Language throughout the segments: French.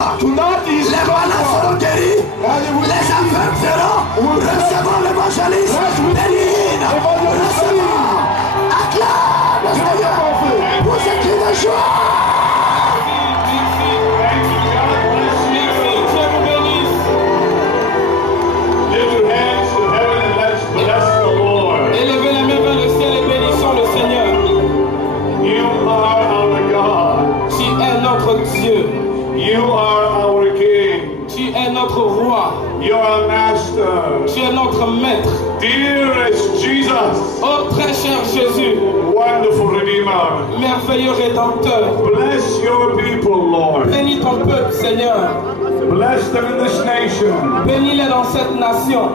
Les malades seront guéris. Les aveugles seront recevoir l'évangélisme. Recevons. Acclame le Seigneur pour ce cri de joie. Élevez les mains vers le ciel et bénissons le Seigneur. Tu es notre Dieu. You are our King. Tu es notre roi. You are Master. Tu es notre maître. Dearest Jesus. Oh très cher Jésus. Wonderful Redeemer. Merveilleux Rédempteur. Bless your people, Lord. Bénis ton peuple, Seigneur. Bless them in this nation. Bénis-les dans cette nation.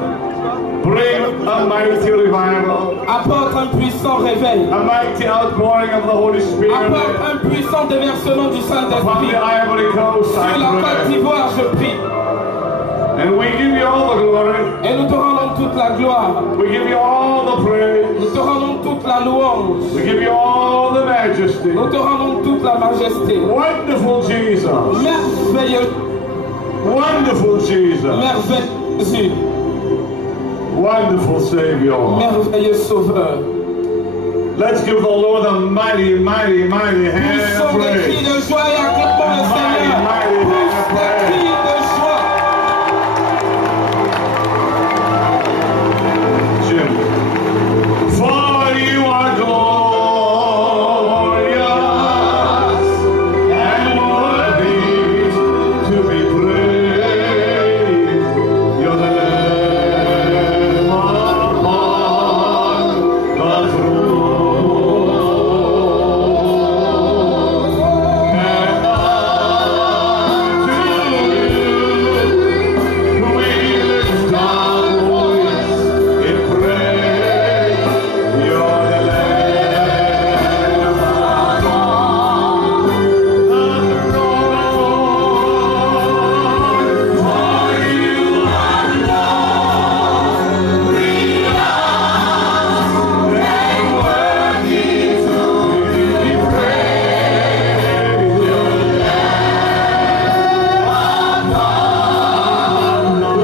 Bring a mighty revival. Apporte un puissant réveil. A mighty outpouring of the Holy Spirit. Apporte un puissant déversement du Upon Saint-Esprit. the Ivory Coast, Sur la Côte I pray. d'Ivoire, je prie. And we give you all the glory. Et nous te rendons toute la gloire. We give you all the praise. Nous te rendons toute la louange. We give you all the majesty. Nous te rendons toute la majesté. Wonderful Jesus. Merveilleux, Wonderful Jesus. merveilleux Jésus. Wonderful Savior. Merveilleux Sauveur. Let's give the Lord a mighty, mighty, mighty hand of Poussons des cris praise. de joie et acclamons le Seigneur. Pousse des cris de joie. Jim. For you are glorious and worthy to be praised. You're the Lamb upon the throne. And unto you we lift our voice in praise. You're the Lamb upon the throne. For you are glorious and worthy to be praised. You're the Lamb upon the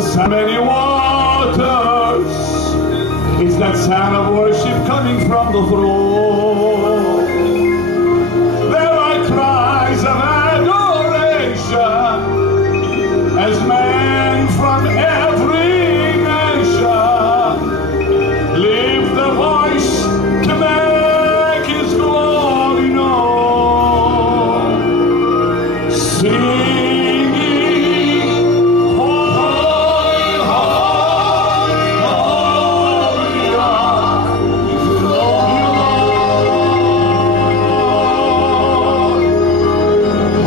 sound of many waters. It's that sound of worship coming from the throne. There are cries of adoration as men from every nation lift the voice to make His glory known. Singing, holy, holy, holy are you, Lord.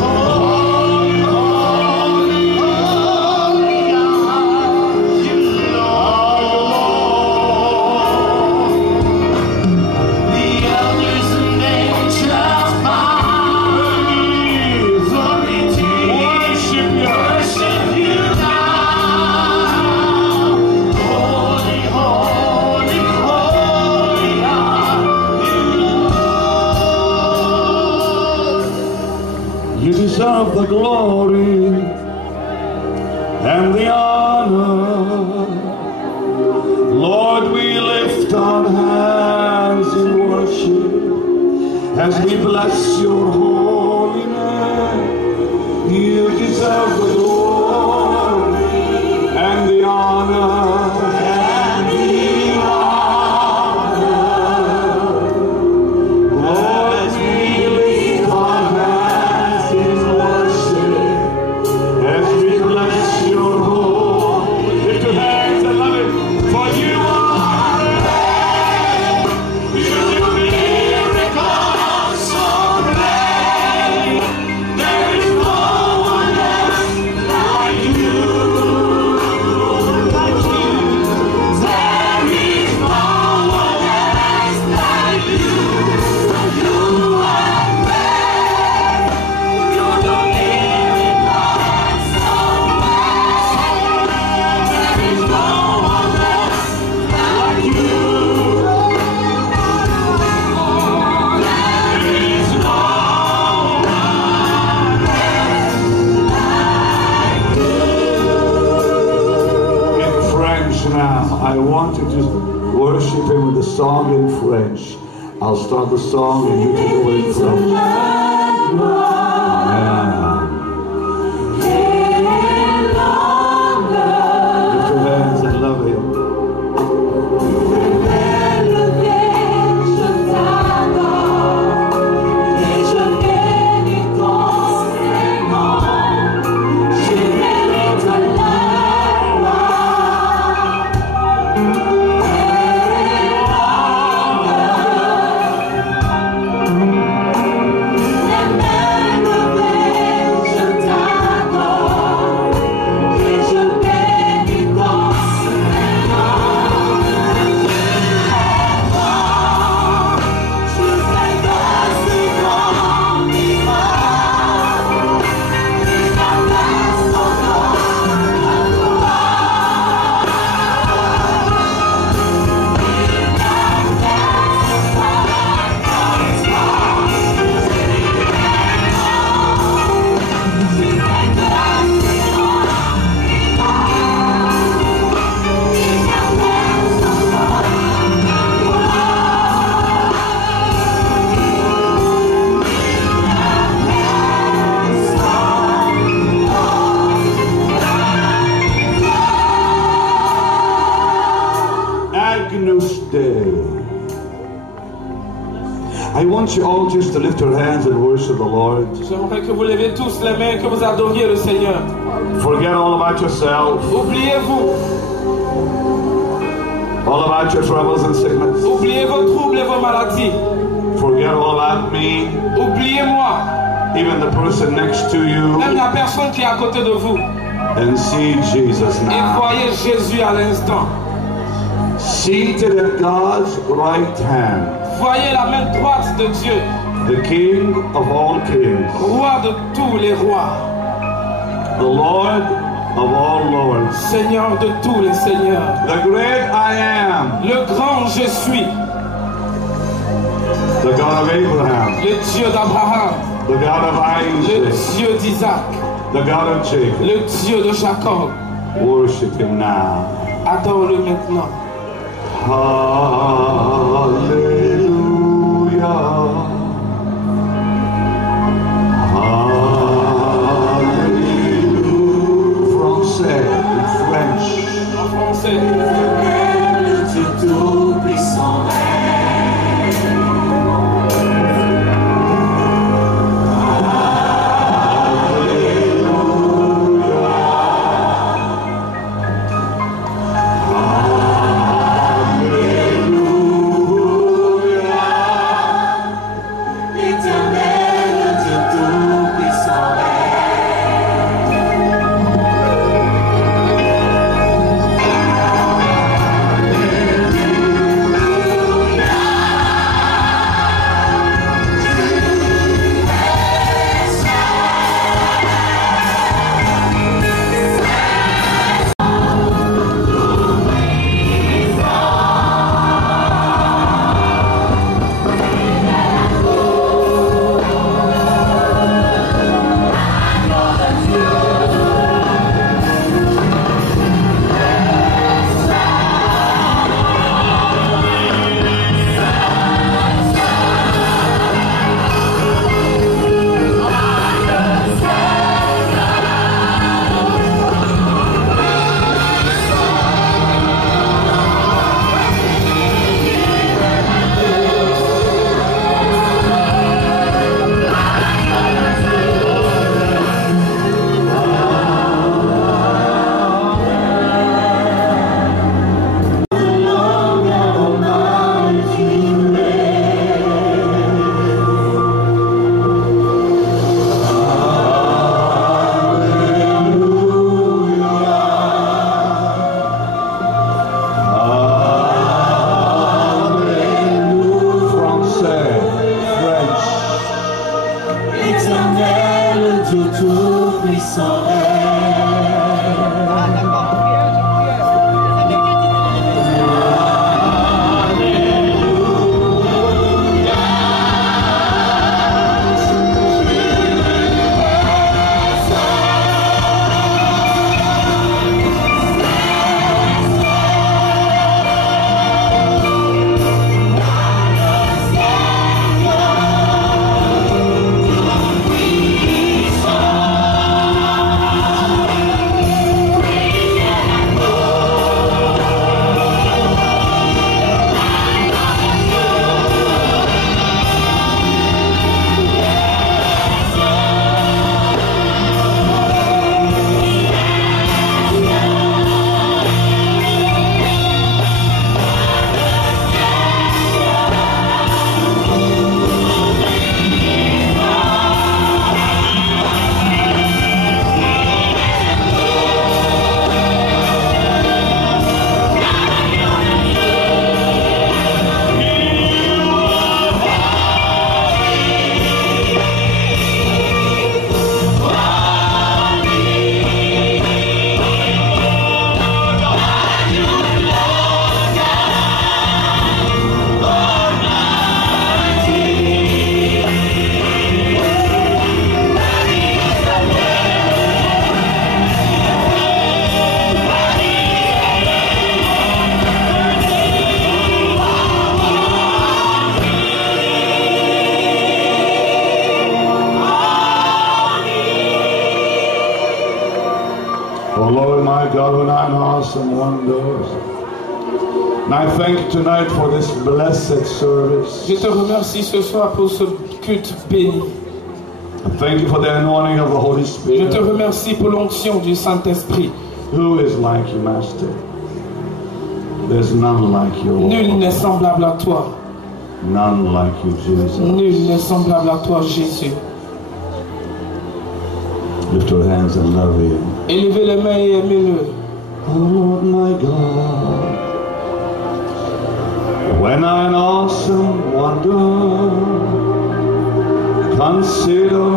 Holy, holy, holy are you, Lord. The elders and angels bow. Glory to worship you now. Holy, holy, holy are you, Lord. You deserve the glory and the honor. Lord, we lift our hands in worship as we bless your holy name. You deserve the glory and the honor. And the honor. Lord, we lift our hands in worship as we bless your holy. Lift your hands and love it. For you are great. You do miracles so great. There is no one else like you. There is no one else like you. You are great. You do miracles so great. There is no one else like you. There is no in French now. I want you to worship Him with a song in French. I'll start the song and you can go in French. Lift your hands and love Him. Agnus Dei. I want you all just to lift your hands and worship the Lord. J'aimerais que vous levez tous les mains, que vous adoriez le Seigneur. Forget all about yourself, Oubliez-vous. all about your troubles and sickness. Oubliez vos troubles et vos maladies. Forget all about me, Oubliez-moi. even the person next to you, Même la personne qui est à côté de vous. and see Jesus Et now. voyez Jésus à l'instant. Seated at God's right hand, Voyez la main droite de Dieu. the King of all kings, Roi de tous les rois. the Lord of all lords, Seigneur de tous les seigneurs. the great I am, Le grand je suis. the God of Abraham, Le Dieu d'Abraham. the God of Le Isaac, Dieu d'Isaac. the God of Jacob. Le Dieu de Jacob. Worship him now. Adore-le maintenant. Hallelujah. Hallelujah. Français, in French. En français. Tu tout-puissant Oh Lord my God, when I'm awesome wonders. And I thank you tonight for this blessed service. Je te remercie ce soir pour ce culte béni. I thank you for the anointing of the Holy Je Spirit. te remercie pour l'onction du Saint-Esprit. Who is like you, Master? There's none like you, Nul Lord. n'est semblable à toi. None like you, Jesus. Nul n'est semblable à toi, Jésus. Lift your hands and love him. Élevez les mains et aimez-le. Oh Lord my God, when I'm awesome wonder, consider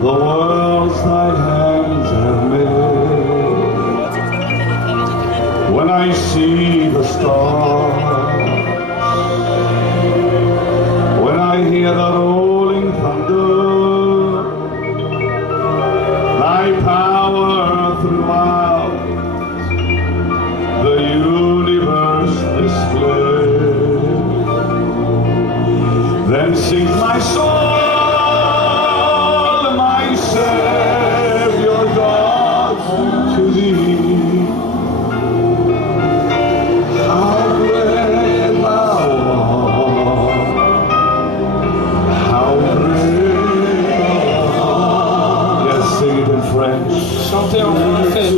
the worlds thy hands have made. When I see the stars, when I hear the rolling thunder, thy power Sing my soul, my Savior God, to thee. How great thou art, how great thou art. Yes, sing it in French. Chantez en français.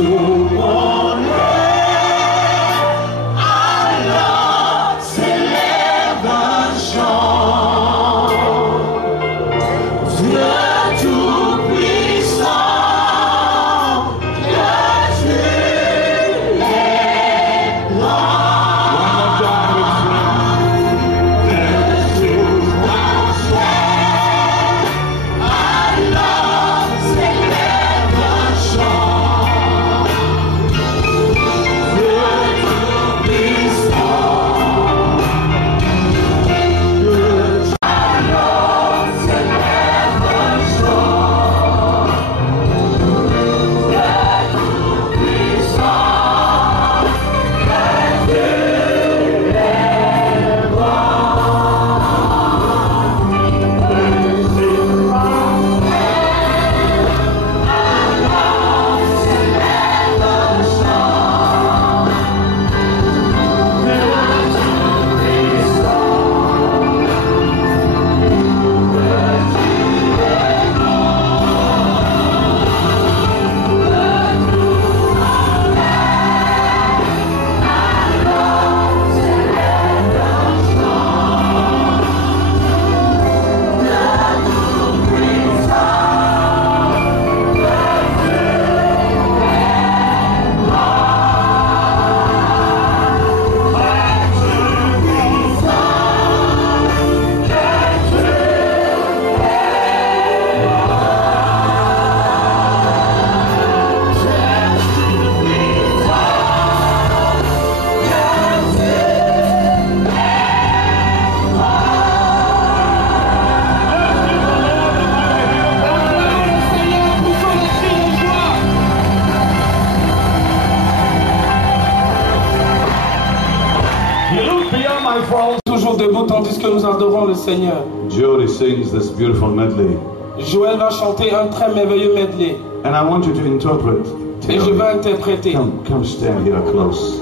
Toujours debout tandis que nous adorons le Seigneur. Jody sings this beautiful medley. Joël va chanter un très merveilleux medley. And I want you to interpret. Et je vais interpréter. Come stand here close.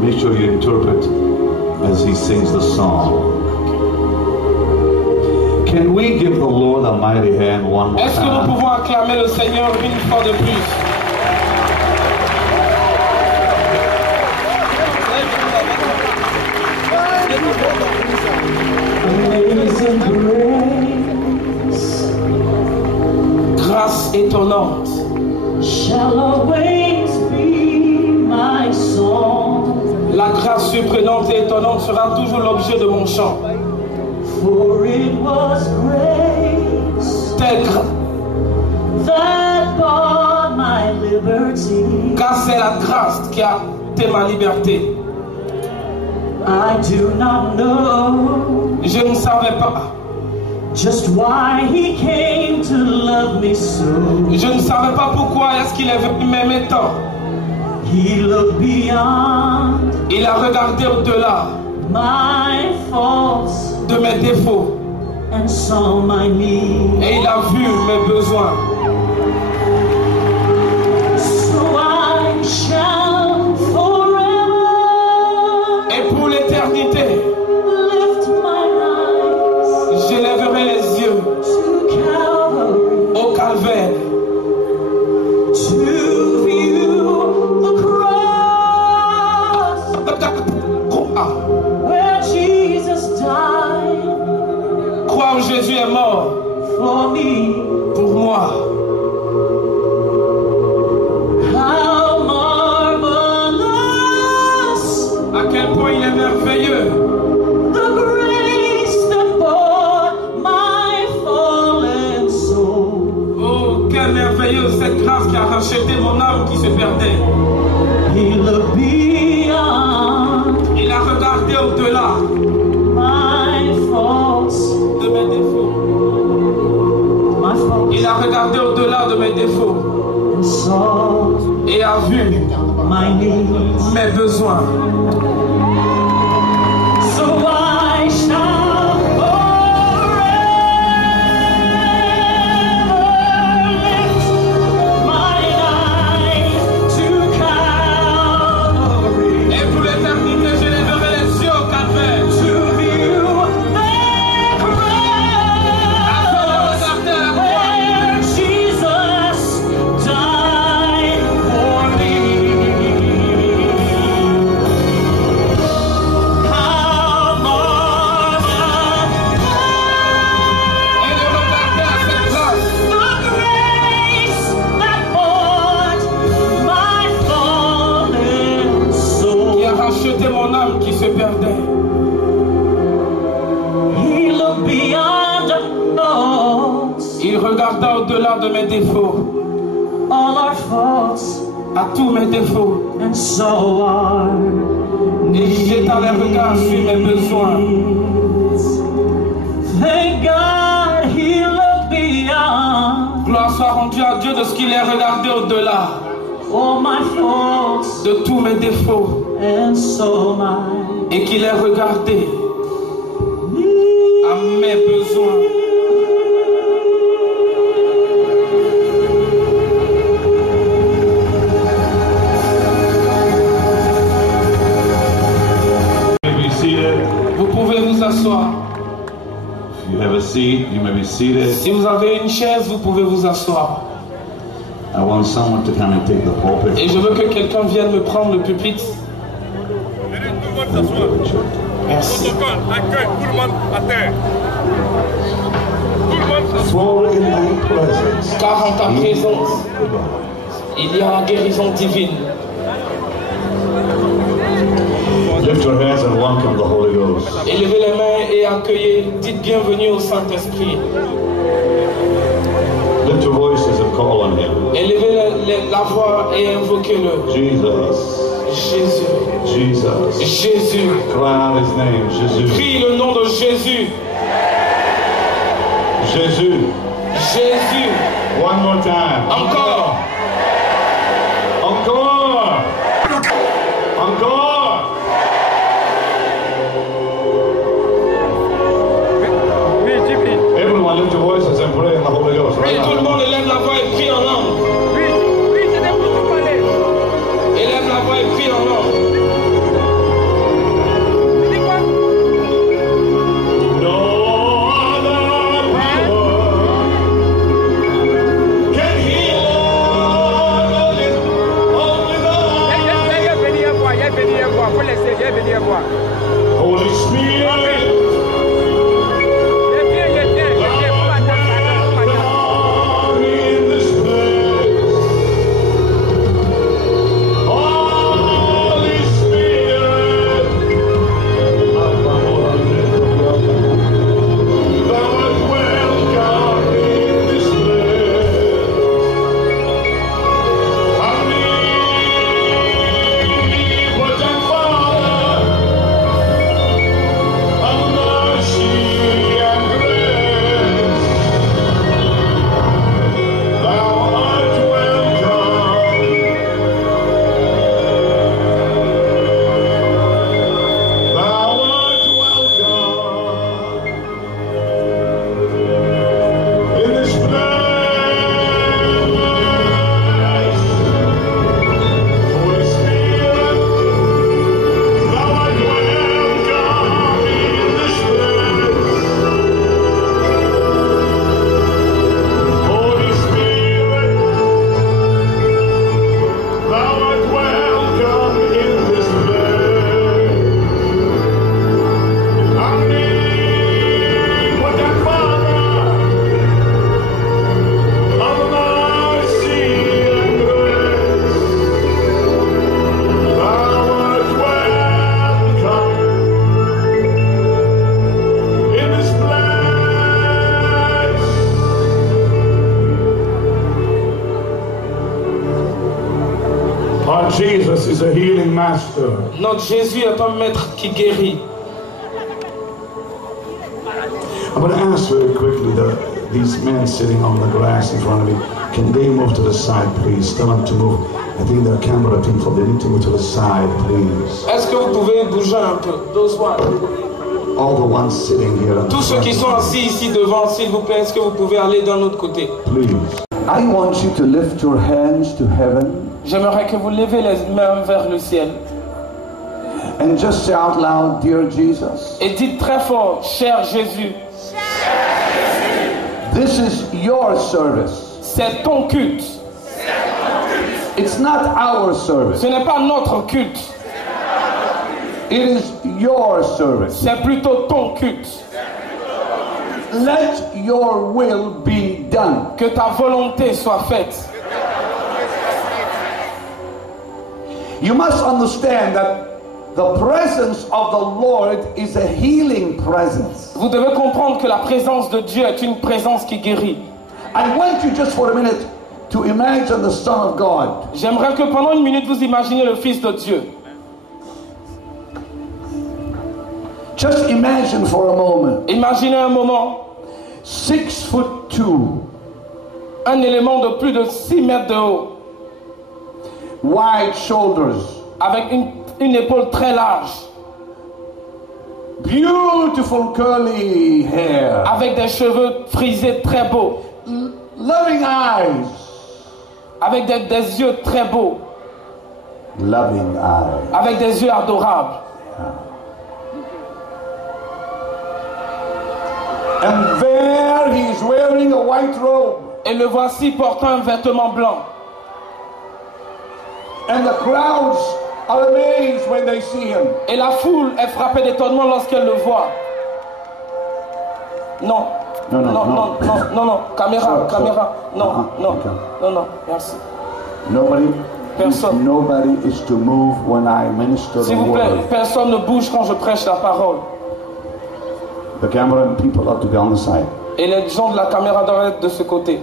Make sure you interpret as he sings the song. Can we give the Lord a mighty hand one more time? Est-ce que nous pouvons acclamer le Seigneur une fois de plus? Grâce étonnante shall always be my song. La grâce surprenante et étonnante sera toujours l'objet de mon chant. For it was grace that bought my liberty. Car c'est la grâce qui a été ma liberté. I do not know Je ne savais pas just why he came to love me so. Je ne savais pas pourquoi est-ce qu'il est venu m'aimer tant. He looked beyond Il a regardé au-delà my faults de mes défauts and saw my need. et il a vu mes besoins. So I shall forever Et pour l'éternité, lift my eyes j'élèverai les yeux to Calvary au calvaire to view the cross where Jesus died croire que Jésus est mort for me. pour moi. How marvelous À quel point il est merveilleux the grace that bought my fallen soul. Oh, quel merveilleux cette grâce qui a racheté mon âme qui se perdait. He looked beyond Il a regardé au-delà my faults, de mes défauts. my faults, Il a regardé au-delà de mes défauts and saw et a vu my needs. mes besoins. So I shall forever regardait. He looked beyond our faults, Il regarda au-delà de mes défauts, all our faults, à tous mes défauts. and so our Et il jeta les regards sur mes besoins. Thank God he looked beyond Gloire soit rendue à Dieu de ce qu'il ait regardé au-delà all my faults, de tous mes défauts and so my et qu'il ait regardé à mes besoins. Be seated. Vous pouvez vous asseoir. If you have a seat, you may be seated. Si vous avez une chaise, vous pouvez vous asseoir. I want someone to come and take the pulpit. Et je veux que quelqu'un vienne me prendre le pupitre. Merci. Accueille tout le monde à terre. Tout le monde s'assoit. For in thy presence, Car en ta présence, il y a la guérison divine. lift your hands and welcome the Holy Ghost. Élevez les mains et accueillez. Dites bienvenue au Saint-Esprit. Lift your voices and call on him. Élevez la voix et invoquez-le. Jesus, Jésus. Jesus. Jésus. Cry out his name, Jesus. Prie le nom de Jésus. Jesus. Jésus. One more time. Encore. Encore. Encore. Everyone lift your voices and pray in the Holy Ghost right Et tout le now. monde élève la voix et prie en langue. Élève la voix et prie en langue. No other power can heal all this, only the Holy Spirit. In this place, Holy Spirit, thou art welcome in this place. Omnipotent Father, of mercy and grace, thou art welcome. Thou art welcome in this place. Holy Spirit, thou art welcome in this place. Holy Spirit, thou art welcome in this place. Omnipotent Father, of mercy and grace, thou art welcome in this place. Our Jesus is a healing master. Notre Jésus est un maître qui guérit. I'm going to ask very quickly these men sitting on the grass in front of me, can they move to the side, please? Tell them to move. I think they're camera people. They need to move to the side, please. Est-ce que vous pouvez bouger un peu? Those one. All the ones sitting here on the Tous ceux qui sont assis ici devant, s'il vous plaît, est-ce que vous pouvez aller d'un autre côté? please. I want you to lift your hands to heaven J'aimerais que vous levez les mains vers le ciel and just say out loud, Dear Jesus, et dites très fort, cher Jésus, this is your service. c'est ton culte. It's not our service. Ce n'est pas notre culte, It is your service. c'est plutôt ton culte. Let your will be done. Que ta volonté soit faite. You must understand that The presence of the Lord is a healing presence. Vous devez comprendre que la présence de Dieu est une présence qui guérit. I want you just for a minute to imagine the Son of God. J'aimerais que pendant une minute vous imaginiez le Fils de Dieu. Just imagine for a moment. Imaginez un moment 6'2", un élément de plus de 6 mètres de haut, wide shoulders, avec une épaule très large, beautiful curly hair, avec des cheveux frisés très beaux, loving eyes, avec des yeux très beaux, loving eyes. avec des yeux adorables. And there he is wearing a white robe. Et le voici portant un vêtement blanc. And the crowds are amazed when they see him. Et la foule est frappée d'étonnement lorsqu'elle le voit. Non. Non, non, non, non. non, non, non, non. Caméra, Stop, caméra. stop. Non, non, Okay. non, non. Merci. Personne. Nobody is to move when I minister S'il the vous plaît, word. personne ne bouge quand je prêche la parole. The camera and people are to be on the side. Et les gens de la caméra doivent être de ce côté.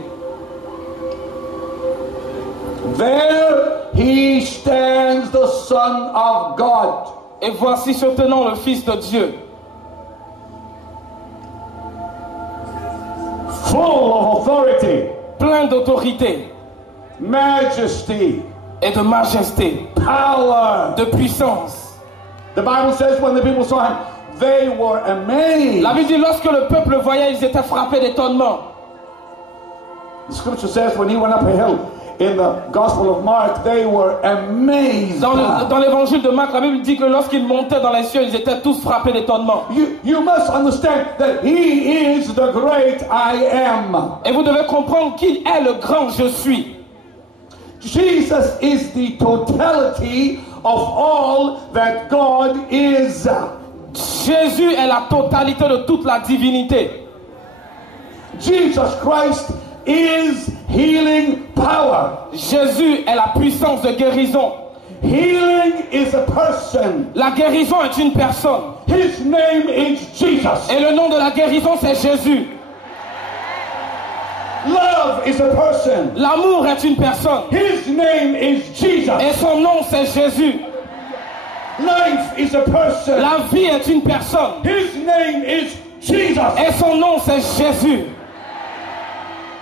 There he stands, the Son of God. Et voici se tenant le Fils de Dieu, Full of authority, plein d'autorité majesty, et de majesté, power. de puissance. The Bible says when the people saw him, they were amazed. La Bible dit lorsque le peuple le voyait, ils étaient frappés d'étonnement. The scripture says when he went up a hill in the Gospel of Mark, they were amazed. Dans l'évangile de Marc, la Bible dit que lorsqu'ils montaient dans les cieux, ils étaient tous frappés d'étonnement. You must understand that he is the great I am. Et vous devez comprendre qu'il est le grand je suis. Jesus is the totality of all that God is. Jésus est la totalité de toute la divinité. Jesus Christ is healing power. Jésus est la puissance de guérison. Healing is a person. La guérison est une personne. His name is Jesus. Et le nom de la guérison, c'est Jésus. Love is a person. L'amour est une personne. His name is Jesus. Et son nom, c'est Jésus. Life is a person. La vie est une personne. His name is Jesus. Et son nom, c'est Jésus.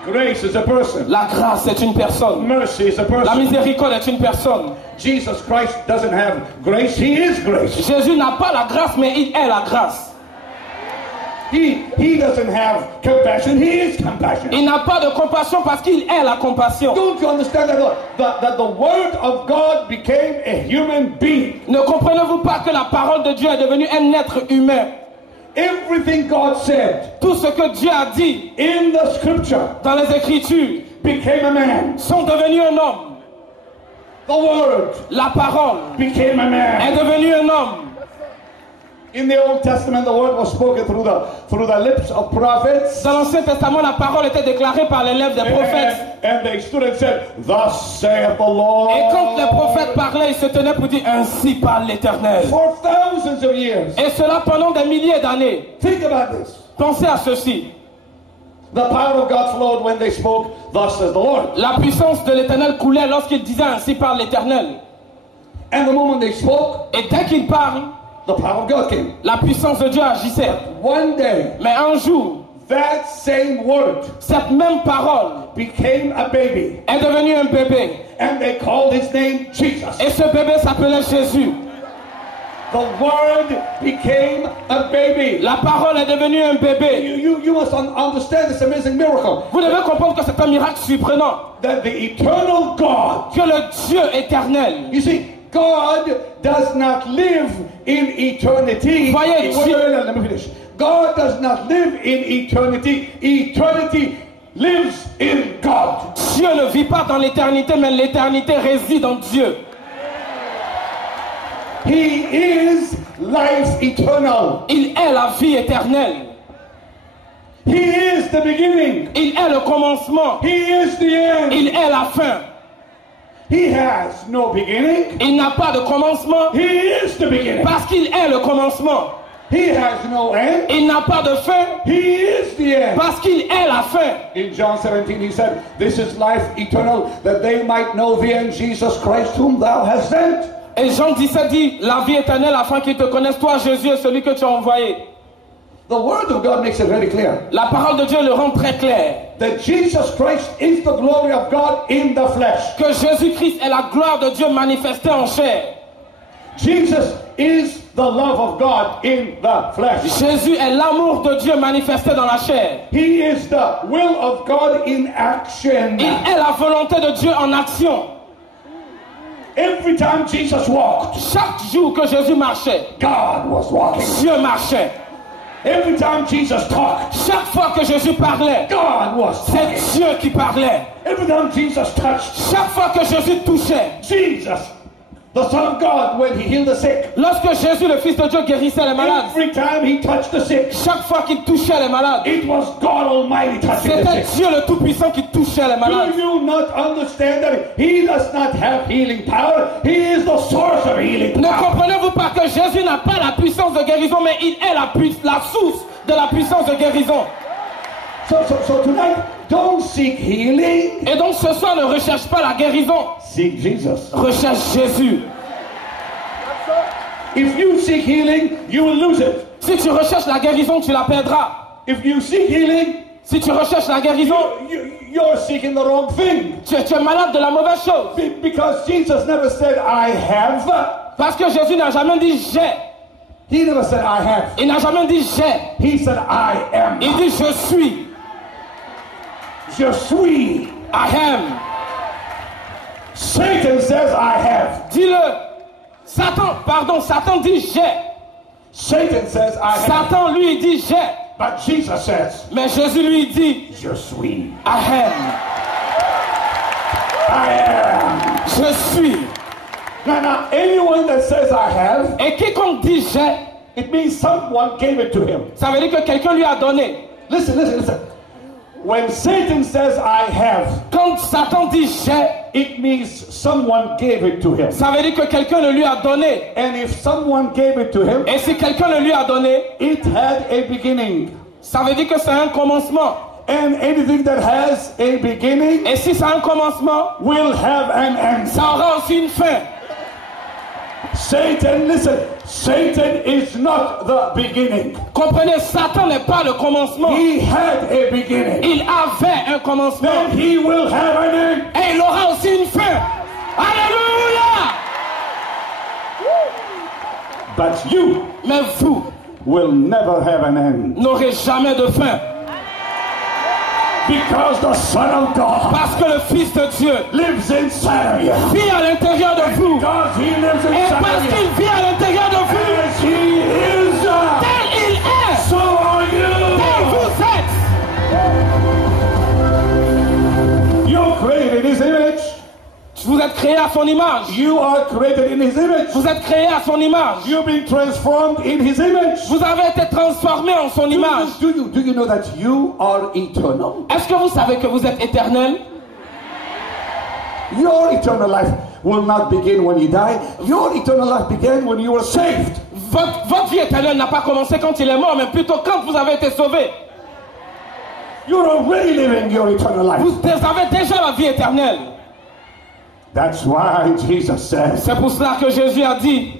Grace is a person. La grâce est une personne. Mercy is a La person. miséricorde est une personne. Jesus Christ doesn't have grace. He is grace. Jésus n'a pas la grâce, mais il est la grâce. He doesn't have compassion. He is compassion. Il n'a pas de compassion parce qu'il est la compassion. Don't you understand that the Word of God became a human being? Ne comprenez-vous pas que la parole de Dieu est devenue un être humain? Everything God said Tout ce que Dieu a dit in the Scripture dans les Écritures became a man. sont devenus un homme. The Word La parole became a est man. devenue un homme. In the Old Testament, the Word was spoken through the lips of prophets. Dans l'Ancien Testament, la parole était déclarée par les lèvres des prophètes. And they stood and said, "Thus saith the Lord." Et quand les prophètes parlaient, ils se tenaient pour dire ainsi parle l'Éternel. For thousands of years. Et cela pendant des milliers d'années. Think about this. Pensez à ceci. The power of God flowed when they spoke, "Thus says the Lord." La puissance de l'Éternel coulait lorsqu'ils disaient ainsi parle l'Éternel. And the moment they spoke, Et dès qu'ils parlent, the power of God came. la puissance de Dieu agissait. One day, Mais un jour, that same word cette même parole became a baby. est devenue un bébé. And they called his name Jesus. Et ce bébé s'appelait Jésus. The word became a baby. La parole est devenue un bébé. You must understand this amazing miracle. Vous devez comprendre que c'est un miracle surprenant. That the eternal God, Que le Dieu éternel, you see, God does not live in eternity. Voyez, Wait, let me finish. God does not live in eternity. Eternity lives in God. Dieu ne vit pas dans l'éternité, mais l'éternité réside en Dieu. He is life eternal. Il est la vie éternelle. He is the beginning. Il est le commencement. He is the end. Il est la fin. He has no beginning. Il n'a pas de commencement. He is the beginning. Parce qu'il est le commencement. He has no end. Il n'a pas de fin. He is the end. Parce qu'il est la fin. In John 17 he said, "This is life eternal, that they might know thee and Jesus Christ whom thou hast sent." Et Jean 17 dit, la vie éternelle afin qu'ils te connaissent, toi Jésus et celui que tu as envoyé. The word of God makes it very clear La parole de Dieu le rend très clair. that Jesus Christ is the glory of God in the flesh. Que Jésus-Christ est la gloire de Dieu manifestée en chair. Jesus is the love of God in the flesh. Jésus est l'amour de Dieu manifesté dans la chair. He is the will of God in action. Il est la volonté de Dieu en action. Every time Jesus walked, Chaque jour que Jésus marchait, God was walking. Dieu marchait. Every time Jesus talked, Chaque fois que Jésus parlait, God was c'est talking. Dieu qui parlait. Every time Jesus touched, Chaque fois que Jésus touchait, Jesus, the Son of God, when he healed the sick, lorsque Jésus, le Fils de Dieu, guérissait les malades, every time he touched the sick, chaque fois qu'il touchait les malades, it was God Almighty touching the c'était sick. Dieu le Tout-Puissant qui touchait les malades. Do you not understand that he does not have healing power? He is the source of healing Ne power. comprenez-vous pas que Jésus n'a pas la puissance de guérison, mais il est la source de la puissance de guérison. So tonight, don't seek healing. Et donc ce soir, ne recherche pas la guérison, Seek Jesus. recherche Jésus. If you seek healing, you will lose it. Si tu recherches la guérison, tu la perdras. If you seek healing, Si tu recherches la guérison, you're seeking the wrong thing. tu es malade de la mauvaise chose. Because Jesus never said, I have. Parce que Jésus n'a jamais dit j'ai. He never said, I have. Il n'a jamais dit j'ai. He said, I am. Il dit je suis. Je suis. I am. Satan says, I have. Dis-le. Satan dit j'ai. Satan says, I have. Satan lui dit j'ai. But Jesus says, Mais Jésus lui dit je suis. I am. I am. Je suis. Now, anyone that says I have, Et quiconque dit j'ai, it means someone gave it to him. ça veut dire que quelqu'un lui a donné. Listen. When Satan says I have, Quand Satan dit j'ai, it means someone gave it to him. ça veut dire que quelqu'un le lui a donné. And if someone gave it to him, Et si quelqu'un le lui a donné, it had a beginning. ça veut dire que c'est un commencement. And anything that has a beginning Et si ça a un commencement, will have an end. ça aura aussi une fin. Satan, listen, Satan is not the beginning. Comprenez, Satan n'est pas le commencement. He had a beginning. Il avait un commencement. Then he will have an end. Et il aura aussi une fin. Alléluia! But you Mais vous will never have an end. n'aurez jamais de fin. Because the Son of God Parce que le Fils de Dieu lives inside of you. vit à l'intérieur de vous. Because he lives Et inside parce of you. qu'il vit à l'intérieur de vous, As he is, tel il est, so are tel you. vous êtes. You're created in his image. Vous êtes créés à son image. You are created in his image. Vous êtes créés à son image. You've been transformed in his image. Vous avez été transformés en son image. Do you know that you are eternal? Est-ce que vous savez que vous êtes éternel? Your eternal life will not begin when you die. Your eternal life began when you were saved. Votre vie éternelle n'a pas commencé quand il est mort, mais plutôt quand vous avez été sauvé. You're already living your eternal life. Vous avez déjà la vie éternelle. That's why Jesus says, C'est pour cela que Jésus a dit,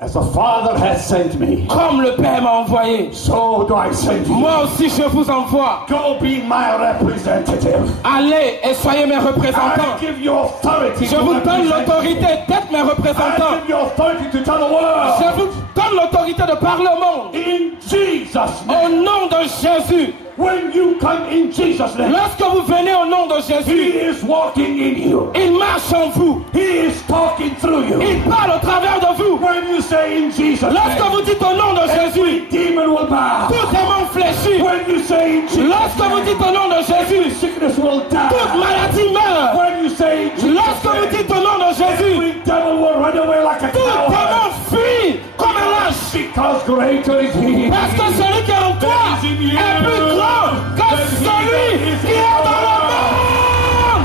as the Father has sent me, comme le Père m'a envoyé, so do I send you. moi aussi je vous envoie. Go be my representative. Allez et soyez mes représentants. I give you authority Je to vous donne represent. l'autorité d'être mes représentants. I give you authority to tell the world. Je vous donne l'autorité de parler au monde. In Jesus' Au name. nom de Jésus. When you come in Jesus' name, Lorsque vous venez au nom de He Jésus, is walking in you. il marche en vous. He is talking through you. Il parle au travers de vous. When you say in Jesus' Lorsque name, vous dites au nom de Jésus, demon will bow. tout démon fléchit. When you say in Jesus' Lorsque vous name, dites au nom de Jésus, sickness will toute die. maladie meurt. When you say in Jesus' Lorsque vous name, dites au nom de Jésus, every devil will run away like a tout coward. démon fuit comme un lâche. Because greater is He. Parce que celui qui est en toi est plus grand que celui qui est dans le monde.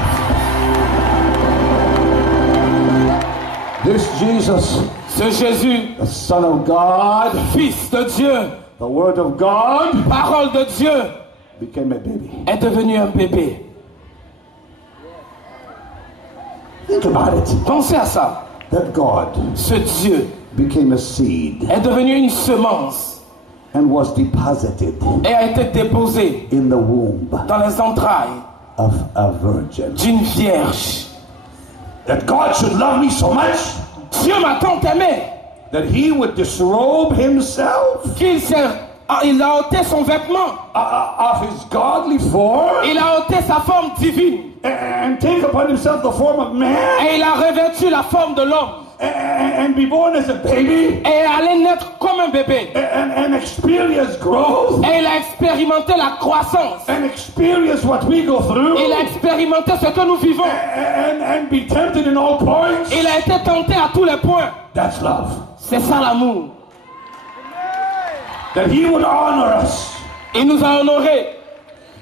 Jesus, Ce Jésus, the Son of God, Fils de Dieu, the Word of God, parole de Dieu, became a baby. est devenu un bébé. Think about it. Pensez à ça. That God Ce Dieu became a seed est devenu une semence and was deposited et a été déposé in the womb dans les entrailles of a virgin. d'une vierge. That God should love me so much Dieu m'a tant aimé that he would disrobe himself il a ôté son vêtement, of his godly form il a ôté sa forme divine and take upon himself the form of man et il a revêtu la forme de l'homme and be born as a baby et allait naître comme un bébé and experience growth et il a expérimenté la croissance, and experience what we go through il a expérimenté ce que nous vivons, and be tempted in all points. il a été tenté à tous les points. That's love. C'est ça l'amour. That he would honor us Il nous a honorés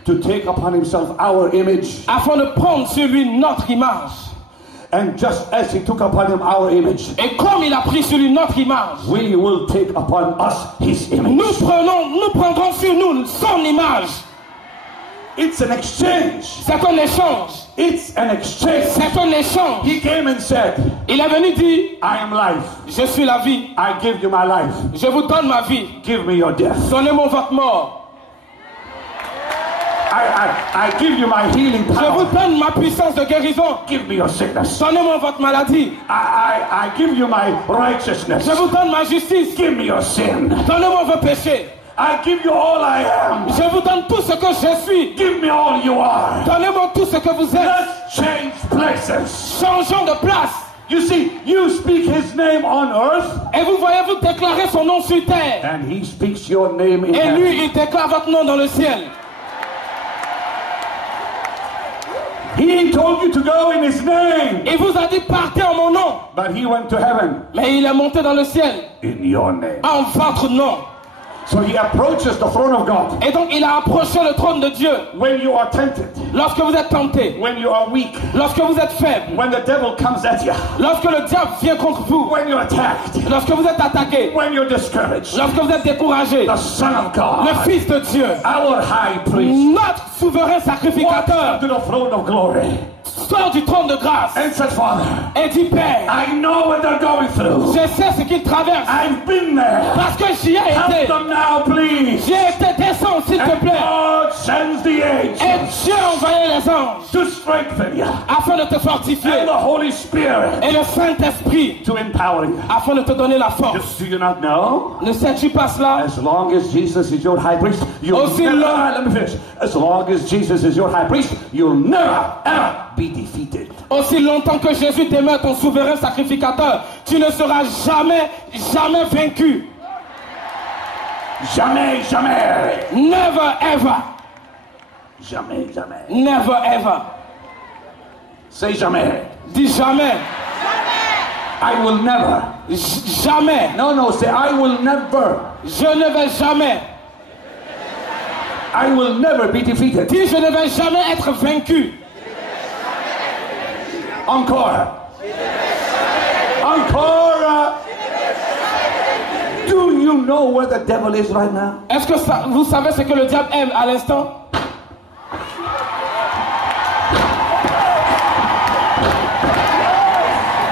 to take upon himself our image, afin de prendre sur lui notre image. and just as he took upon him our image, Et comme il a pris sur lui notre image, we will take upon us his image. nous prendrons sur nous son image. It's an exchange. C'est un échange. It's an exchange. C'est un échange. He came and said, Il est venu dire, I am life. je suis la vie. I give you my life. Je vous donne ma vie. Give me your death. Donnez-moi votre mort. I give you my healing Je vous power. donne ma puissance de guérison. Give me your sickness. Donnez-moi votre maladie. I give you my righteousness. Je vous donne ma justice. Give me your sin. Donnez-moi vos péchés. I give you all I am. Je vous donne tout ce que je suis. Give me all you are. Donnez-moi tout ce que vous êtes. Let's change places. Changeons de place. You see, you speak his name on earth, Et vous voyez, vous déclarez son nom sur terre. and he speaks your name in Et heaven. lui, il déclare votre nom dans le ciel. He told you to go in his name, Il vous a dit, partez en mon nom. but he went to heaven Mais il est monté dans le ciel in your name. en votre nom. So he approaches the throne of God. Et donc, il a approché le trône de Dieu. When you are tempted, Lorsque vous êtes tenté, when you are weak, lorsque vous êtes faible, when the devil comes at you, lorsque le diable vient contre vous, when you're attacked, lorsque vous êtes attaqué, when you're discouraged, lorsque vous êtes découragé, the Son of le God, Fils de Dieu, our high priest, notre souverain walks sacrificateur, up to the throne of glory sort du trône de grâce and said, Father, et dit, Père, I know what they're going through. je sais ce qu'il traverse I've been there. parce que j'y ai Help été. them now, please. J'ai été, descends s'il te And plaît. God sends the Et angels Dieu a envoyé les anges to strengthen you, afin de te fortifier. and the Holy Spirit Et le Saint-Esprit to empower you. afin de te donner la force. Do you not know? Ne sais-tu pas cela? As long as Jesus is your high priest, you'll Aussi never, long- let me finish. As long as Jesus is your high priest, you'll never, ever be defeated. Aussi longtemps que Jésus demeure ton souverain sacrificateur, tu ne seras jamais, jamais vaincu. Jamais, jamais, Never ever. jamais, jamais. Never ever. Say jamais. Dis jamais. I will never. Jamais. No, say I will never. Je ne vais jamais. I will never be defeated. Dis je ne vais jamais être vaincu. Encore. Encore. Do you know where the devil is right now? Est-ce que vous savez ce que le diable aime à l'instant?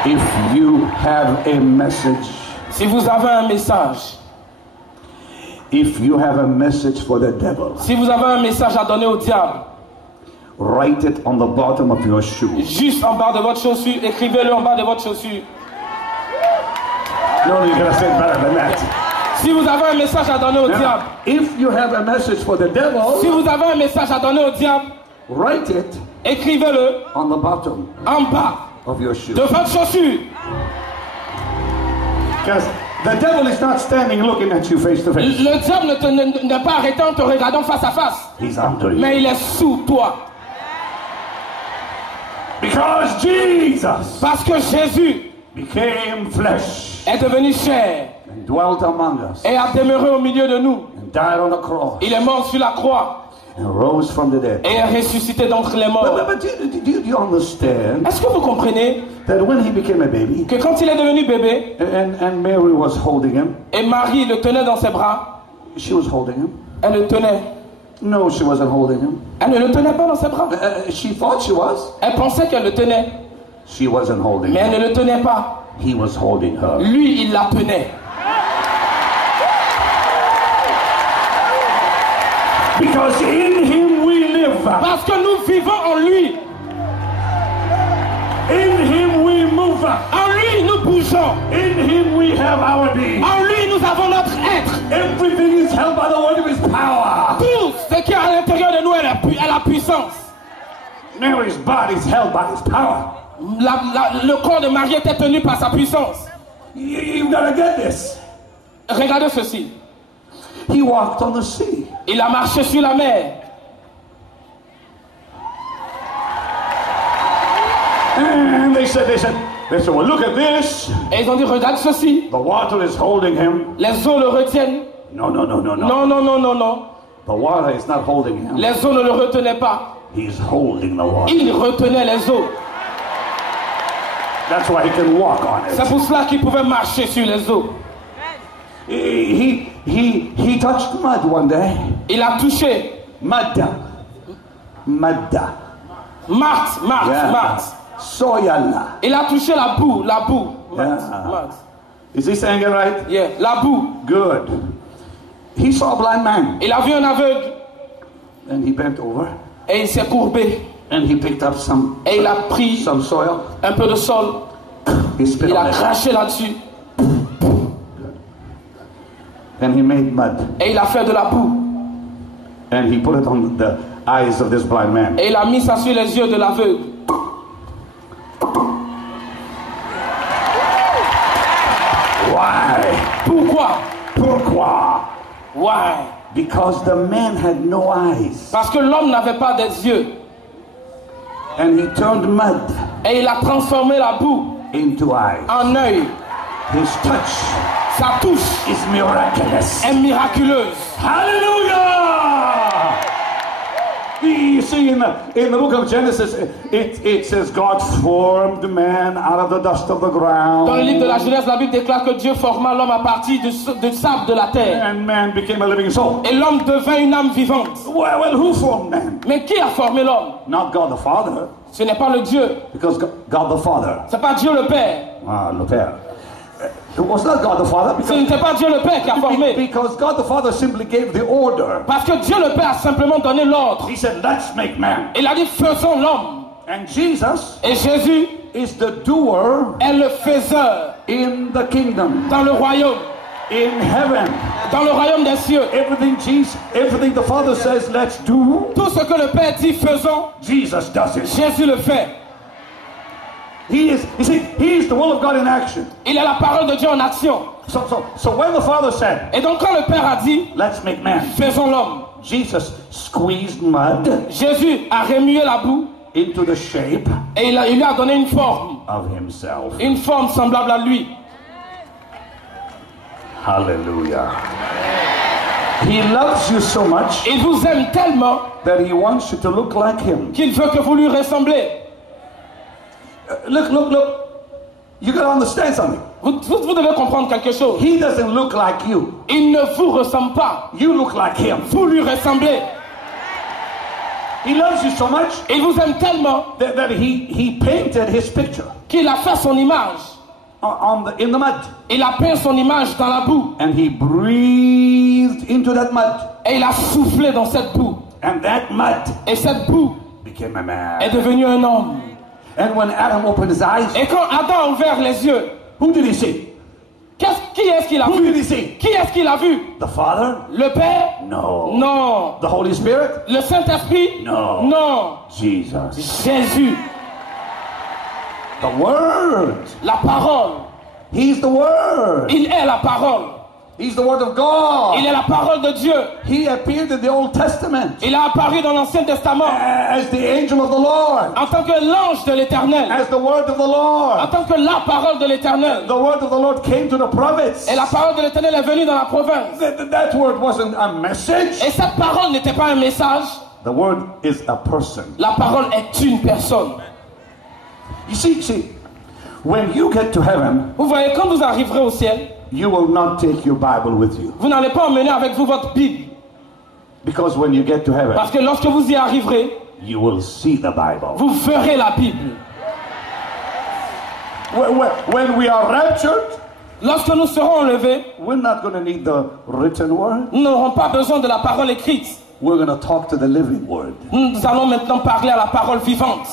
If you have a message, Si vous avez un message, if you have a message for the devil, si vous avez un message à donner au diable, write it on the bottom of your shoe. juste en bas de votre chaussure, écrivez-le en bas de votre chaussure. No, you're gonna say it better than that. Si vous avez un message à donner au diable, If you have a message for the si devil, vous avez un message à donner au diable, write it écrivez-le on the bottom en bas of your shoe. de votre chaussure. Because the devil is not standing looking at you face to face. Le diable n'est pas arrêté en te regardant face à face, He's under you. mais il est sous toi. Because Jesus Parce que Jésus became flesh est devenu chair and dwelt among us et a demeuré au milieu de nous. and died on the cross. Il est mort sur la croix. and rose from the dead. et est ressuscité d'entre les morts. But do you understand Est-ce que vous comprenez that when he became a baby, que quand il est devenu bébé, and Mary was holding him, et Marie le tenait dans ses bras, she was holding him? elle le tenait. No, she wasn't holding him. Elle ne le tenait pas dans ses bras. She thought she was. Elle pensait qu'elle le tenait, She wasn't holding mais elle him. ne le tenait pas. He was holding her. Lui, il la tenait. Because in him we live. Parce que nous vivons en lui. In him we move. En lui, nous bougeons. In him we have our being. En lui, nous avons notre être. Everything is held by the word of his power. Tout ce qui est à l'intérieur de nous est la puissance. Mary's body is held by his power. Le corps de Marie était tenu par sa puissance. You gotta get this. Regardez ceci. He walked on the sea. Il a marché sur la mer. And they said, well, look at this. Et ils ont dit, regarde ceci. The water is holding him. Les eaux le retiennent. No. Non. The water is not holding him. Les eaux ne le retenaient pas. He's holding the water. Il retenait les eaux. That's why he can walk on C'est it. pour cela qu'il pouvait marcher sur les eaux. He touched mud one day. Il a touché Mud. Marthe. Soyala. Il a touché la boue. Yeah. Marthe. Is he saying it right? Yeah, la boue. Good. He saw a blind man. Il a vu un aveugle And he bent over. et il s'est courbé. And he picked up Et il a pris some soil. un peu de sol. He spit Il on a it. craché là-dessus. And he made mud. Et il a fait de la boue. And he put it on the eyes of this blind man. Et il a mis ça sur les yeux de l'aveugle. Why? Pourquoi? Why? Because the man had no eyes. Parce que l'homme n'avait pas des yeux. And he turned mud Et il a transformé la boue into eyes. en œil. His touch Sa touche is miraculous. est miraculeuse. Hallelujah! You see, in the book of Genesis, it says God formed man out of the dust of the ground. Dans le livre de la Genèse, la Bible déclare que Dieu forma l'homme à partir du sable de la terre. And man became a living soul. Et l'homme devint une âme vivante. Well, who formed man? Mais qui a formé l'homme? Not God the Father, Ce n'est pas le Dieu. because God the Father. Ce n'est pas Dieu le Père. Le Père. It was not God the Father, Ce n'était pas Dieu le Père qui a formé. because God the Father simply gave the order. Parce que Dieu le Père a simplement donné l'ordre. He said, let's make man. Il a dit faisons l'homme. And Jesus Et Jésus is the doer est le faiseur in the kingdom, dans le royaume. in heaven. Dans le royaume des cieux. Everything the Father says, let's do, Tout ce que le Père dit faisons, Jesus does it. Jésus le fait. He is the will of God in action. Il est la parole de Dieu en action. So when the Father said, Et donc quand le Père a dit let's make man, faisons l'homme, Jesus squeezed mud Jésus a remué la boue into the shape et il lui a donné une forme. of himself. Une forme semblable à lui. Hallelujah. He loves you so much Il vous aime tellement that he wants you to look like him. qu'il veut que vous lui ressemblez. Look. You gotta understand something. Vous devez comprendre quelque chose. He doesn't look like you. Il ne vous ressemble pas. You look like him. Vous lui ressemblez. He loves you so much Il vous aime tellement that he painted his picture qu'il a fait son image. in the mud. Il a peint son image dans la boue. And he breathed into that mud. Et il a soufflé dans cette boue. And that mud Et cette boue became a man. est devenue un homme. And when Adam opened his eyes, Et quand Adam a ouvert les yeux, who did he see? qui est-ce qu'il a Who did he vu? see? Qui est-ce qu'il a vu? The Father? Le Père? No. Non. The Holy Spirit? Le Saint-Esprit? No. Non. Jesus. Jésus. The Word. La parole. He's the Word. Il est la parole. He's the Word of God. Il est la parole de Dieu. He appeared in the Old Testament Il a apparu dans l'Ancien Testament as the angel of the Lord, en tant que l'ange de l'Éternel. as the Word of the En Lord. tant que la parole de l'Éternel. The Word of the Lord came to the prophets. Et la parole de l'Éternel est venue dans la province. That word wasn't a message. Et cette parole n'était pas un message. The word is a person. La parole est une personne. You see, when you get to heaven, Vous voyez, quand vous arriverez au ciel, you will not take your Bible with you. vous n'allez pas emmener avec vous votre Bible. Because when you get to heaven, Parce que lorsque vous y arriverez, you will see the Bible. vous verrez la Bible. When we are raptured, Lorsque nous serons enlevés, we're not going to need the written word. nous n'aurons pas besoin de la parole écrite. We're going to talk to the living word. Nous allons maintenant parler à la parole vivante.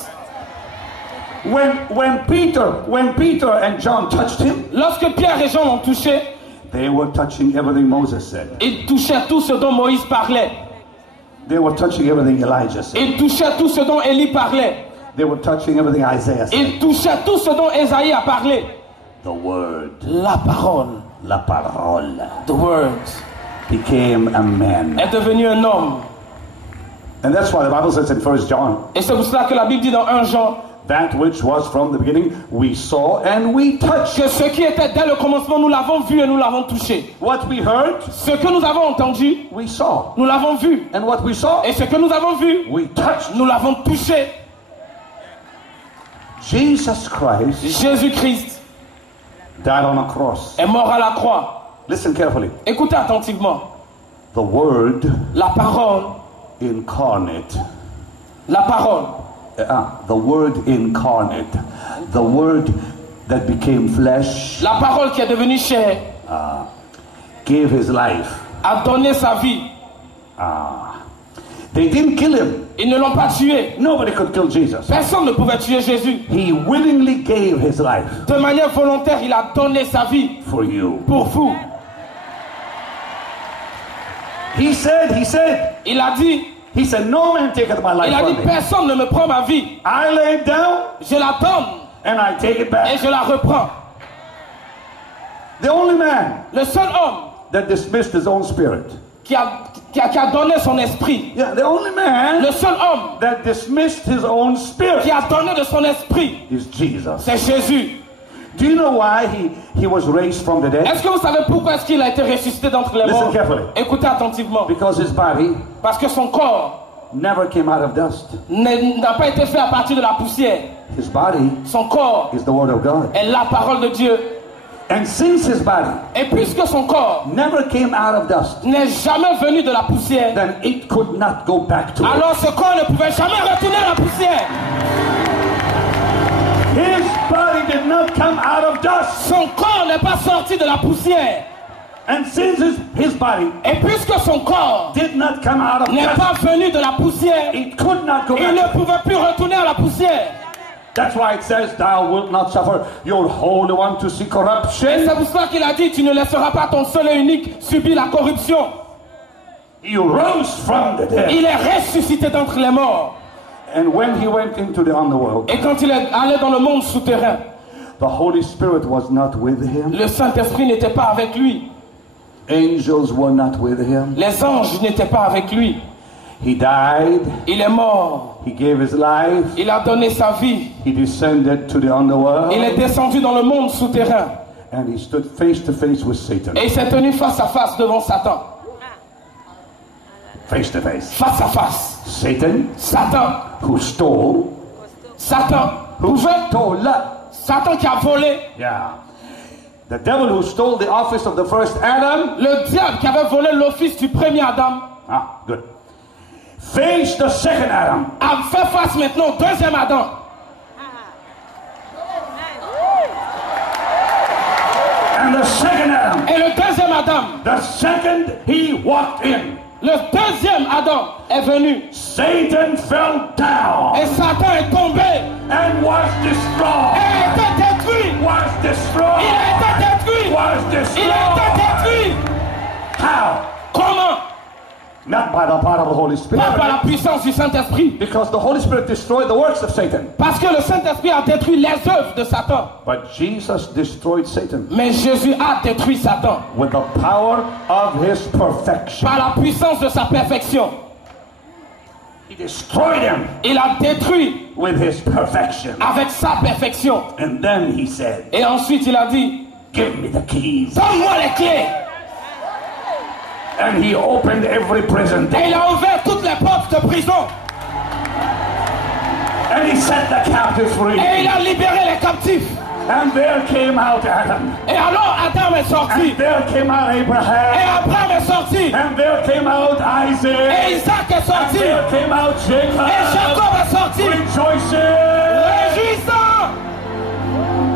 When Peter and John touched him, Lorsque Pierre et Jean l'ont touché, they were touching everything Moses said. ils touchaient tout ce dont Moïse parlait. They were touching everything Elijah said. Ils touchaient tout ce dont Élie parlait. They were touching everything Isaiah said. Ils touchaient tout ce dont Ésaïe a parlé. The word, La parole, la parole, the word, became a man. est devenu un homme. And that's why the Bible says in 1 John, Et c'est pour cela que la Bible dit dans 1 Jean that which was from the beginning, we saw and we touched. que ce qui était dès le commencement, nous l'avons vu et nous l'avons touché. What we heard, Ce que nous avons entendu, we saw. nous l'avons vu. And what we saw, Et ce que nous avons vu, we touched. nous l'avons touché. Jesus Christ Jésus-Christ died on a cross. est mort à la croix. Listen carefully. Écoutez attentivement. The Word La parole, incarnate. la parole, The Word incarnate. The Word that became flesh la parole qui est devenue chair, gave his life. a donné sa vie. They didn't kill him. Ils ne l'ont pas tué. Nobody could kill Jesus. Personne ne pouvait tuer Jésus. He willingly gave his life De manière volontaire, il a donné sa vie for you. pour vous. He said, Il a dit, no man taketh my life il a from dit, me. personne ne me prend ma vie. I lay it down Je la donne and I take it et back. je la reprends. The only man Le seul homme that dismissed his own spirit. qui a donné son esprit, Yeah, the only man le seul homme that dismissed his own qui spirit a donné de son esprit, is Jesus. c'est Jésus. Do you know why he was raised from the dead? Est-ce que vous savez pourquoi est-ce qu'il a été ressuscité d'entre les morts? Listen carefully. Écoutez attentivement. Because his body Parce que son corps never came out of dust. n'a pas été fait à partir de la poussière. His body Son corps is the Word of God. est la parole de Dieu. And since his body Et puisque son corps never came out of dust, n'est jamais venu de la poussière, then it could not go back to it. alors ce corps ne pouvait jamais retourner à la poussière. His body did not come out of dust. Son corps n'est pas sorti de la poussière. And since his body Et puisque son corps did not come out of n'est dust, pas venu de la poussière, it could not go il back. ne pouvait plus retourner à la poussière. That's why it says, thou wilt not suffer your Holy One to see Et corruption. c'est pour cela qu'il a dit, tu ne laisseras pas ton seul et unique subir la corruption. He rose from the dead. Il est ressuscité d'entre les morts. And when he went into the underworld, Et quand il est allé dans le monde souterrain, the Holy Spirit was not with him. le Saint-Esprit n'était pas avec lui. Angels were not with him. Les anges n'étaient pas avec lui. He died. Il est mort. He gave his life. Il a donné sa vie. He descended to the underworld. Il est descendu dans le monde souterrain. And he stood face to face with Satan. Et il s'est tenu face à face devant Satan. Face to face. Face à face. Satan, Satan. who stole. Satan. Who Pouvait. stole? Satan qui a volé. Yeah. The devil who stole the office of the first Adam. Le diable qui avait volé l'office du premier Adam. Ah, good. Face the second Adam. A fait face maintenant au deuxième Adam. And the second Adam. Et le deuxième Adam. The second he walked in. Le deuxième Adam est venu. Satan fell down Et Satan est tombé. and was Et destroyed. a été détruit. Was Il a destroyed. été détruit. Was Il a destroyed. été détruit. How? Comment? Not by the power of the Holy Spirit. Pas par la puissance du Saint-Esprit. Because the Holy Spirit destroyed the works of Satan. Parce que le Saint-Esprit a détruit les œuvres de Satan. But Jesus destroyed Satan Mais Jésus a détruit Satan with the power of his perfection. par la puissance de sa perfection. He destroyed him Il a détruit with his perfection. avec sa perfection. And then he said, Et ensuite il a dit, give me the keys. donne-moi les clés. And he opened every prison Et il door. a ouvert toutes les portes de prison. And he set the captives free. Et il a libéré les captifs. And there came out Adam. Et alors Adam est sorti. And there came out Et Abraham. Abraham est sorti. And there came out Et Isaac. Isaac est And sorti. there came out Et Jacob Jacob. est sorti. Rejoicing. Réjouissant.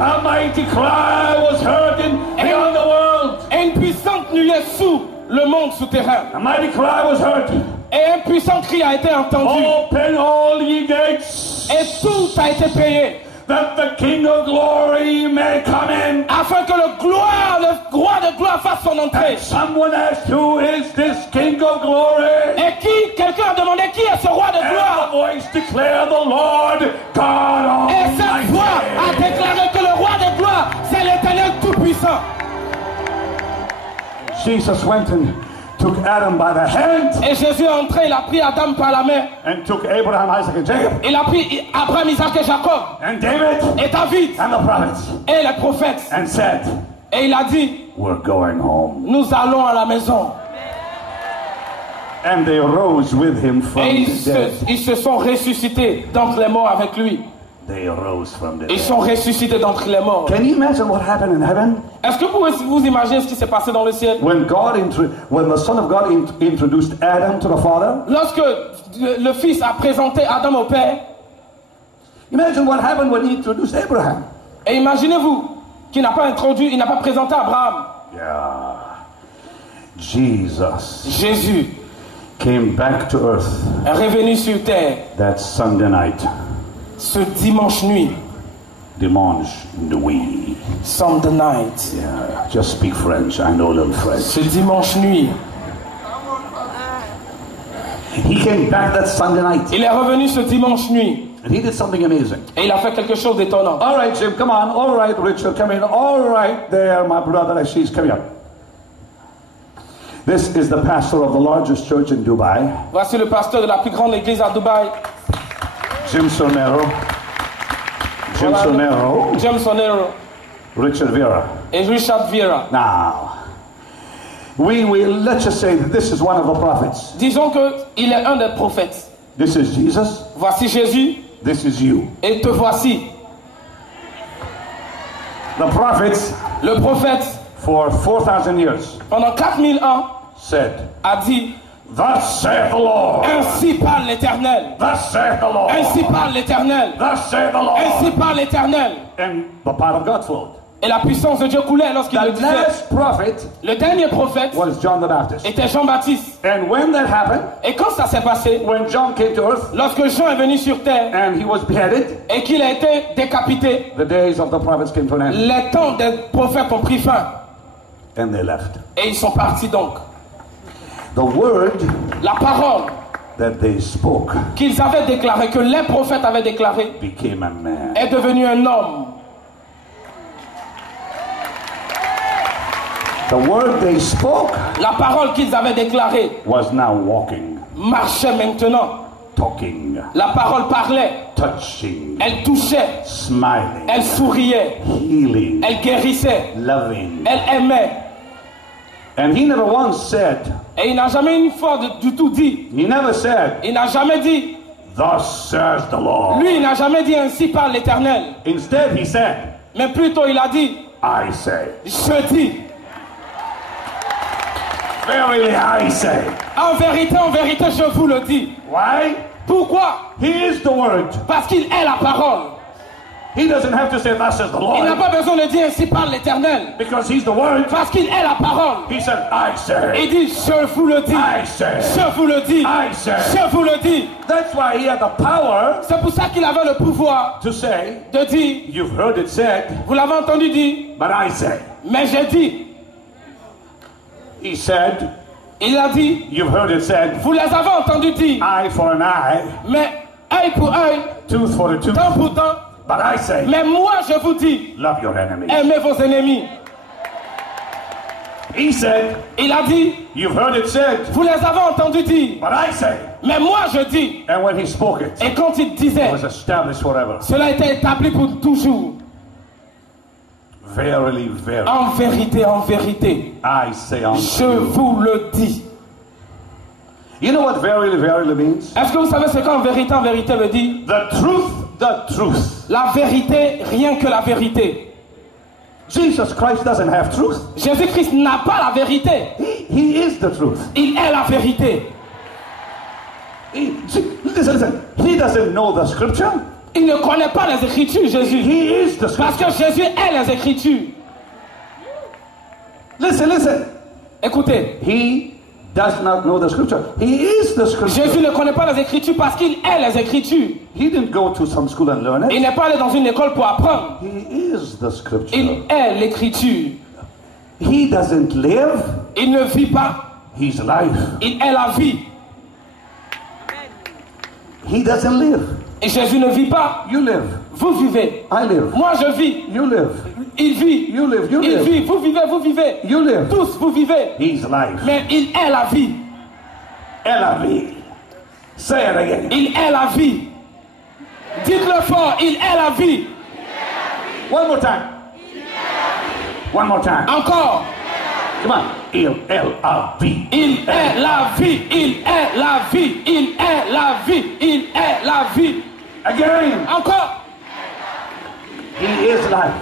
A mighty cry was heard beyond the world. Et une puissante nuée sous le monde souterrain. A mighty cry was heard. Et un puissant cri a été entendu. Open all ye gates, Et tout a été payé. that the King of glory may come in. Afin que le roi de gloire fasse son entrée. Someone asked, who is this King of glory? Et quelqu'un a demandé qui est ce roi de And gloire. the voice declared, the Lord God Et cette voix a Almighty. déclaré que le roi de gloire, c'est l'Éternel Tout-Puissant. Jesus went and took Adam by the hand Et Jésus est entré, il a pris Adam par la main. and took Abraham, Isaac, and Jacob, Il a pris Abraham, Isaac et Jacob. and David Et David. and the prophets, Et les prophètes. and said, Et il a dit, we're going home. nous allons à la maison. And they rose with him from Et the dead. ils se sont ressuscités d'entre les morts avec lui. They arose from the Ils dead. sont ressuscités d'entre les morts. Can you imagine what happened in heaven? Est-ce que vous pouvez vous imaginer ce qui s'est passé dans le ciel? When the Son of God introduced Adam to the Father, Lorsque le Fils a présenté Adam au Père, imagine what happened when he introduced Abraham. et imaginez-vous qu'il n'a pas introduit, il n'a pas présenté Abraham. Yeah. Jesus Jésus came back to earth est revenu sur terre that Sunday night. ce dimanche nuit. Dimanche nuit. Sunday night. Yeah, just speak French. I know a little French. Ce dimanche nuit. He came back that Sunday night Il est revenu ce dimanche nuit. and he did something amazing. Et il a fait quelque chose d'étonnant. All right, Jim, come on. All right, Richard, come in. All right, there, my brother, I see. Come here. This is the pastor of the largest church in Dubai, Voici le pasteur de la plus grande église à Dubaï. Jim Sonero. Jim Voilà. Sonero, James Sonero Richard Vera. et Richard Vieira. Now, let's just say that this is one of the prophets. Disons qu'il est un des prophètes. This is Jesus. Voici Jésus This is you. et te voici. The prophets, Le prophète, for 4,000 years, pendant 4000 ans, said, a dit, thus saith the Lord. ainsi parle l'Éternel. Thus saith the Lord. Ainsi parle l'Éternel. Thus saith the Lord. Ainsi parle l'Éternel. And the power of God flowed. Et la puissance de Dieu coulait lorsqu'il le The disait. last prophet Le dernier prophète was John the Baptist. était Jean-Baptiste. And when that happened, Et quand ça s'est passé, when John came to earth lorsque Jean est venu sur terre and he was beheaded, et qu'il a été décapité, the days of the prophets came to an end. les temps des prophètes ont pris fin. And they left. Et ils sont partis donc. The word La parole that they spoke qu'ils avaient déclarée, que les prophètes avaient déclarée, became a man. est devenue un homme. The word they spoke La parole qu'ils avaient déclarée was now walking, marchait maintenant. talking, La parole parlait, touching, elle touchait, smiling, elle souriait, healing, elle guérissait, loving. elle aimait. And he never once said, Et il n'a jamais une fois du tout dit, he never said, il n'a jamais dit, thus says the Lord. lui il n'a jamais dit ainsi parle l'Éternel. Instead, he said, Mais plutôt il a dit, I say. je dis. Verily I say. En vérité, je vous le dis. Why? Pourquoi? He is the word. Parce qu'il est la parole. He doesn't have to say, thus says the Il n'a Lord. pas besoin de dire ainsi parle l'Éternel. Because he's the word. Parce qu'il est la parole. He said, I say. Il dit, je vous le dis. I say. Je vous le dis. I say. Je vous le dis. That's why he had the power C'est pour ça qu'il avait le pouvoir to say, de dire, you've heard it said, vous l'avez entendu dire, but I say. mais j'ai dit. He said, Il a dit, you've heard it said, vous les avez entendus dire, eye for an eye, mais œil pour œil, tooth for a tooth. dent pour dent. But I say, Mais moi je vous dis, love your enemies. aimez vos ennemis. He said, Il a dit, you've heard it said, vous les avez entendus dire, but I say. mais moi je dis. And when he spoke it, Et quand il disait, it was established forever. cela a été établi pour toujours. Verily, verily, En vérité, I say unto je you, vous le dis. You know what verily means? Est-ce que vous savez ce qu'en vérité veut dire? The truth. La vérité, rien que la vérité. Jesus Christ doesn't have truth. Jésus-Christ n'a pas la vérité. He is the truth. Il est la vérité. Listen. He doesn't know the scripture. Il ne connaît pas les Écritures, Jésus. He is the scripture. Parce que Jésus est les Écritures. Listen. Écoutez. He does not know the scripture. He is the scripture. Jésus ne connaît pas les Écritures parce qu'il est les Écritures. He didn't go to some school and learn it. Il n'est pas allé dans une école pour apprendre. He is the scripture. Il est l'Écriture. He doesn't live. Il ne vit pas. He's life. Il est la vie. He doesn't live. Et Jésus ne vit pas. You live. Vous vivez. I live. Moi je vis. You live. Il vit. You live. You Il live. vit. Vous vivez. You live. Tous vous vivez. He's life. Mais il est la vie. Et la vie. Say it again. Il est la vie. Dites-le fort. Il est la vie. One more time. One more time. Encore. Come on. Il est la vie. Il est la vie. Il est la vie. Il est la vie. Il est la vie. Again. Encore. He is life.